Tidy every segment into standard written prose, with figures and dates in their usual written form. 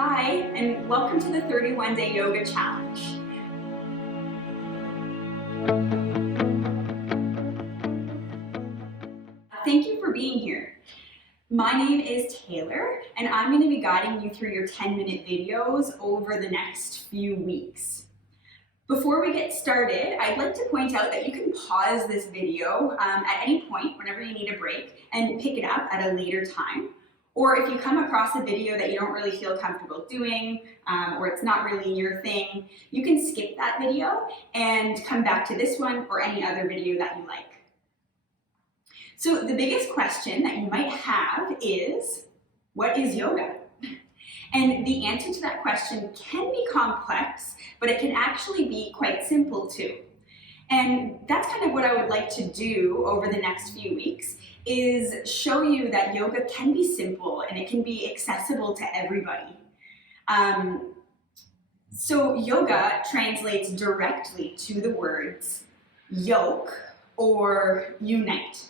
Hi, and welcome to the 31-Day Yoga Challenge. Thank you for being here. My name is Taylor, and I'm going to be guiding you through your 10-minute videos over the next few weeks. Before we get started, I'd like to point out that you can pause this video at any point whenever you need a break and pick it up at a later time. Or if you come across a video that you don't really feel comfortable doing, or it's not really your thing, you can skip that video and come back to this one or any other video that you like. So the biggest question that you might have is, what is yoga? And the answer to that question can be complex, but it can actually be quite simple too. And that's kind of what I would like to do over the next few weeks, is show you that yoga can be simple and it can be accessible to everybody. So yoga translates directly to the words yoke or unite.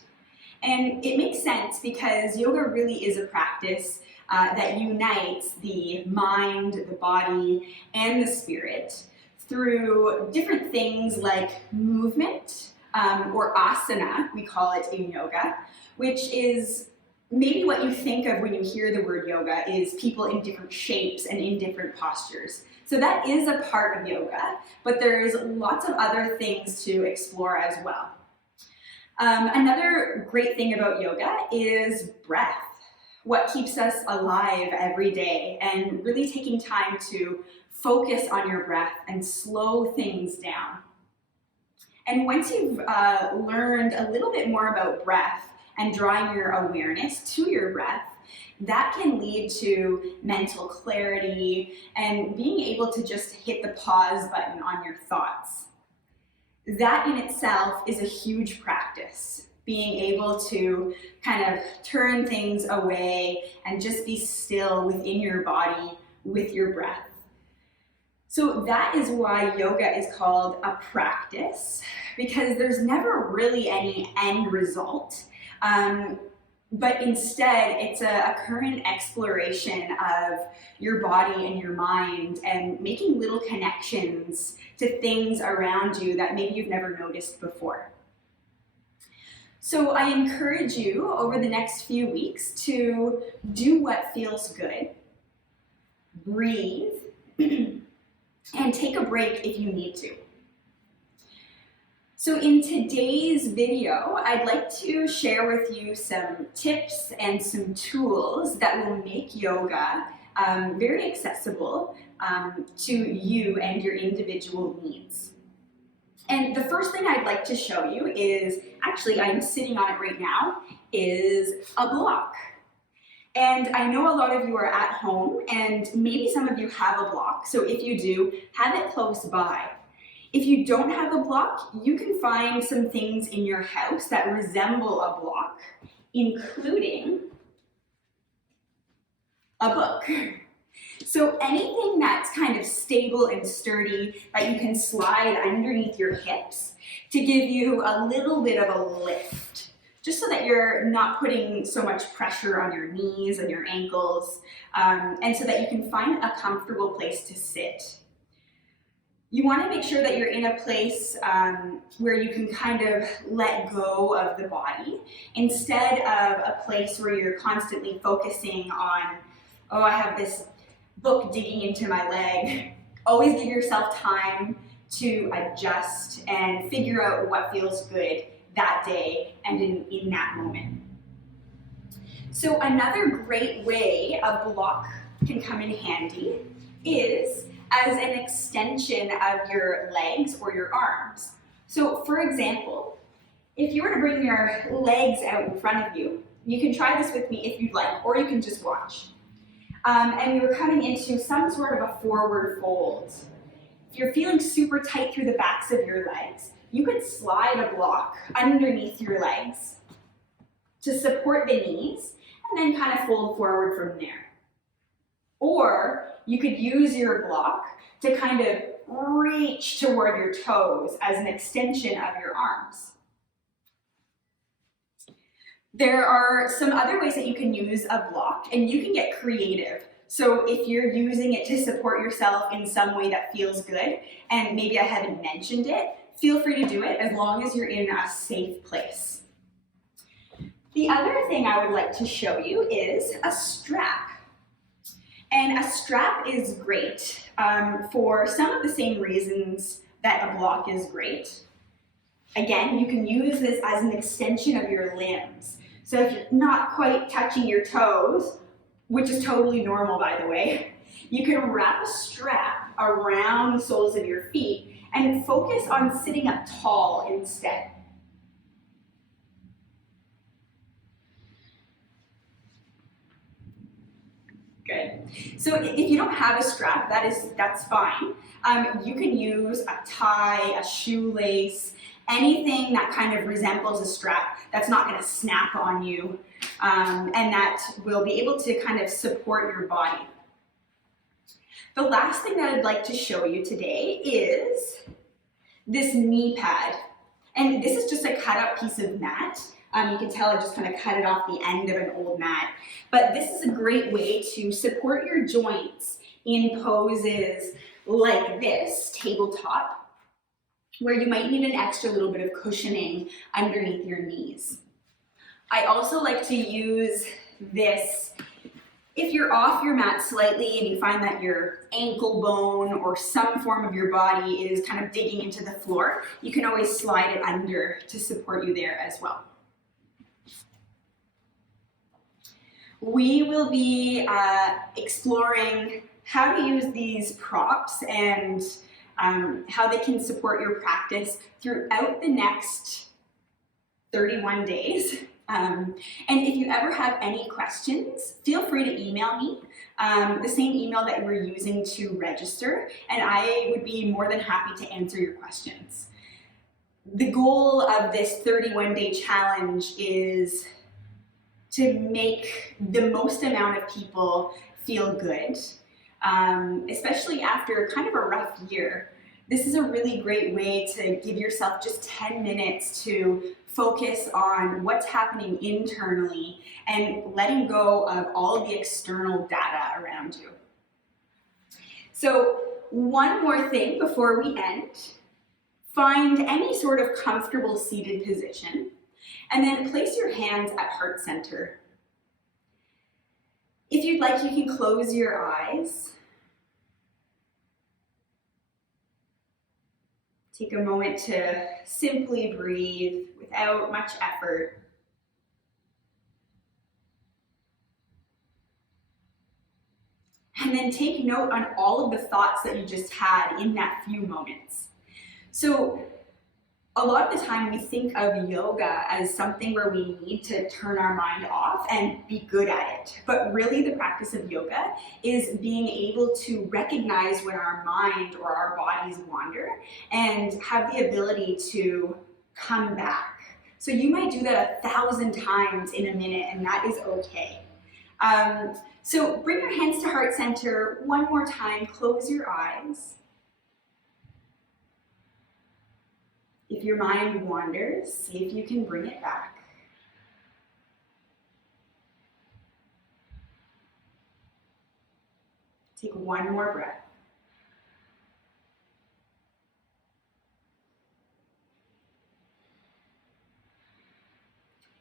And it makes sense because yoga really is a practice that unites the mind, the body, and the spirit through different things like movement, or asana, we call it in yoga, which is maybe what you think of when you hear the word yoga, is people in different shapes and in different postures. So that is a part of yoga, but there's lots of other things to explore as well. Another great thing about yoga is breath, what keeps us alive every day, and really taking time to focus on your breath and slow things down. And once you've learned a little bit more about breath and drawing your awareness to your breath, that can lead to mental clarity and being able to just hit the pause button on your thoughts. That in itself is a huge practice, being able to kind of turn things away and just be still within your body with your breath. So that is why yoga is called a practice, because there's never really any end result, but instead it's a current exploration of your body and your mind and making little connections to things around you that maybe you've never noticed before. So I encourage you over the next few weeks to do what feels good, breathe, and take a break if you need to. So in today's video, I'd like to share with you some tips and some tools that will make yoga very accessible to you and your individual needs. And the first thing I'd like to show you is, actually I'm sitting on it right now, is a block. And I know a lot of you are at home and maybe some of you have a block. So if you do, have it close by. If you don't have a block, you can find some things in your house that resemble a block, including a book. So anything that's kind of stable and sturdy that you can slide underneath your hips to give you a little bit of a lift, just so that you're not putting so much pressure on your knees and your ankles, and so that you can find a comfortable place to sit. You want to make sure that you're in a place where you can kind of let go of the body, instead of a place where you're constantly focusing on, oh, I have this book digging into my leg. Always give yourself time to adjust and figure out what feels good that day and in that moment. So another great way a block can come in handy is as an extension of your legs or your arms. So for example, if you were to bring your legs out in front of you, you can try this with me if you'd like, or you can just watch. And we were coming into some sort of a forward fold. If you're feeling super tight through the backs of your legs, you could slide a block underneath your legs to support the knees and then kind of fold forward from there. Or you could use your block to kind of reach toward your toes as an extension of your arms. There are some other ways that you can use a block, and you can get creative So if you're using it to support yourself in some way that feels good, and maybe I haven't mentioned it, feel free to do it as long as you're in a safe place. The other thing I would like to show you is a strap. And a strap is great for some of the same reasons that a block is great. Again, you can use this as an extension of your limbs. So if you're not quite touching your toes, which is totally normal by the way, you can wrap a strap around the soles of your feet and focus on sitting up tall instead. Good. So if you don't have a strap, that's fine. You can use a tie, a shoelace, anything that kind of resembles a strap that's not going to snap on you, and that will be able to kind of support your body. The last thing that I'd like to show you today is this knee pad. And this is just a cut out piece of mat. You can tell I just kind of cut it off the end of an old mat. But this is a great way to support your joints in poses like this, tabletop, where you might need an extra little bit of cushioning underneath your knees. I also like to use this if you're off your mat slightly and you find that your ankle bone or some form of your body is kind of digging into the floor, you can always slide it under to support you there as well. We will be exploring how to use these props and how they can support your practice throughout the next 31 days. And if you ever have any questions, feel free to email me, the same email that you were using to register, and I would be more than happy to answer your questions. The goal of this 31-day challenge is to make the most amount of people feel good, especially after kind of a rough year. This is a really great way to give yourself just 10 minutes to focus on what's happening internally and letting go of all the external data around you. So one more thing before we end. Find any sort of comfortable seated position and then place your hands at heart center. If you'd like, you can close your eyes. Take a moment to simply breathe without much effort. And then take note on all of the thoughts that you just had in that few moments. So a lot of the time we think of yoga as something where we need to turn our mind off and be good at it. But really the practice of yoga is being able to recognize when our mind or our bodies wander and have the ability to come back. So you might do that 1,000 times in a minute and that is okay. So bring your hands to heart center one more time, close your eyes. If your mind wanders, see if you can bring it back. Take one more breath.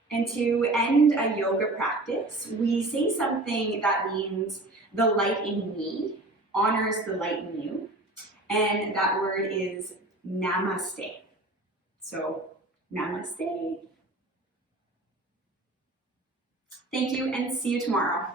And to end a yoga practice, we say something that means the light in me honors the light in you, and that word is namaste. So, namaste. Thank you and see you tomorrow.